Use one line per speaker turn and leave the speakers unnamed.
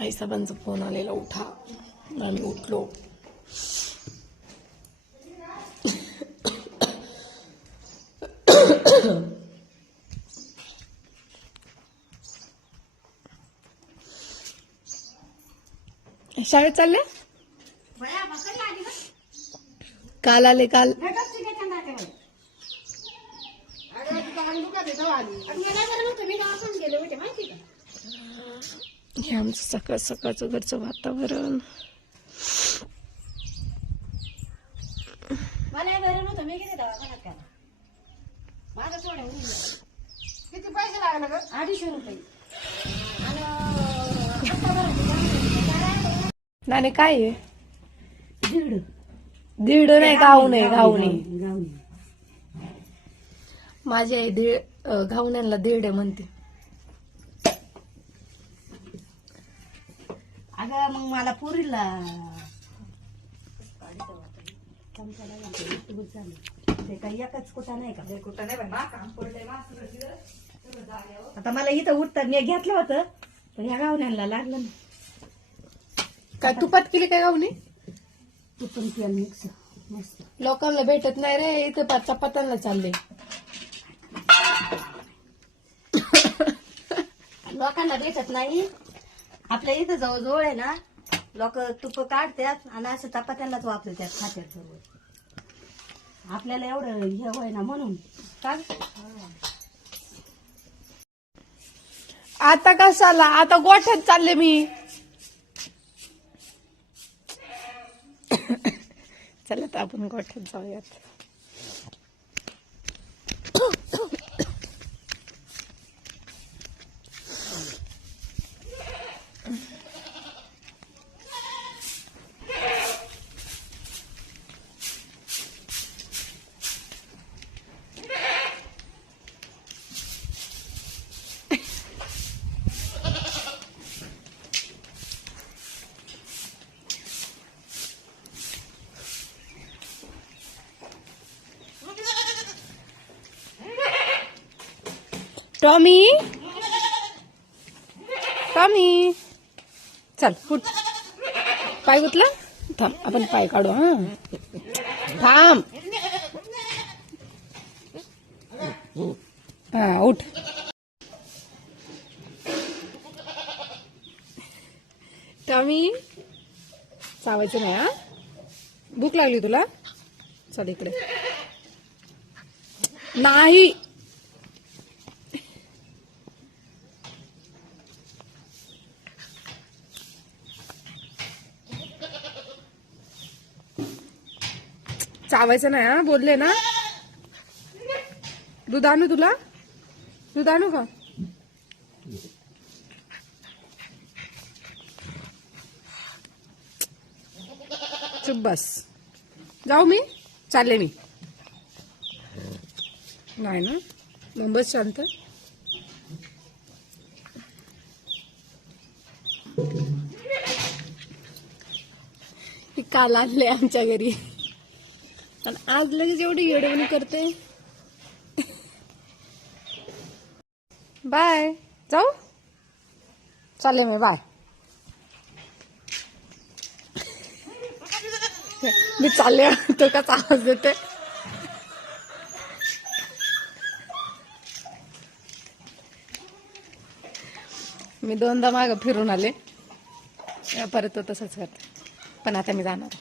आईसाहेबांचा phone आलेला उठा. आम्ही उठलो. शाळेत चालले काल आले काल.
आली
हे आमचं सकाळ सकाळचं घरचं वातावरण.
किती पैसे लागले ग? अडीचशे रुपये.
नाणे काय आहे
दीड.
दीड नाही गाऊ नाही गाऊ नाही
गावणी
माझी आई दीड घावण्यांना दीड आहे म्हणते.
अगं मग मला पुरीला. ते काही एकच कुठा नाही का? कुठा नाही आता मला इथं उठतं मी घेतलं होतं पण ह्या गावण्याला लागलं ना
काय तुपात केली काय गावणी
तू पण तेल मिक्स मस्त.
लोकांना भेटत नाही रे इथे पाच चपात्यांना चालले.
लोकांना भेटत नाही. आपल्या इथं जवळजवळ आहे ना लोक तुप काढतात आणि असं चपात्यालाच वापरतात खात्यात सर्व. आपल्याला एवढं हे होय ना म्हणून. का
आता कशाला? आता गोठ्यात चालले मी. चला तर आपण गोठ्यात जाऊयात. टॉमी? टॉमी? चल फुट पाय गुतला? थांब आपण पाय काढू हा. थांब. हा उठ. टॉमी? चावायचं नाही हा? भूक लागली तुला? चल इकडे. नाही. चावायचं नाही हा? बोलले ना? दूध आणू तुला? दूध आणू का? चुप बस. जाऊ मी चालले मी. नाही ना? मग शांत? काल आणले आमच्या घरी. आणि आज लगेच एवढी येडवणी करते. बाय. जाऊ. चालले मी बाय. मी चालले तो कसा आवाज देते मी दोनदा माग फिरून आले. परत तो तसंच करते. पण आता मी जाणार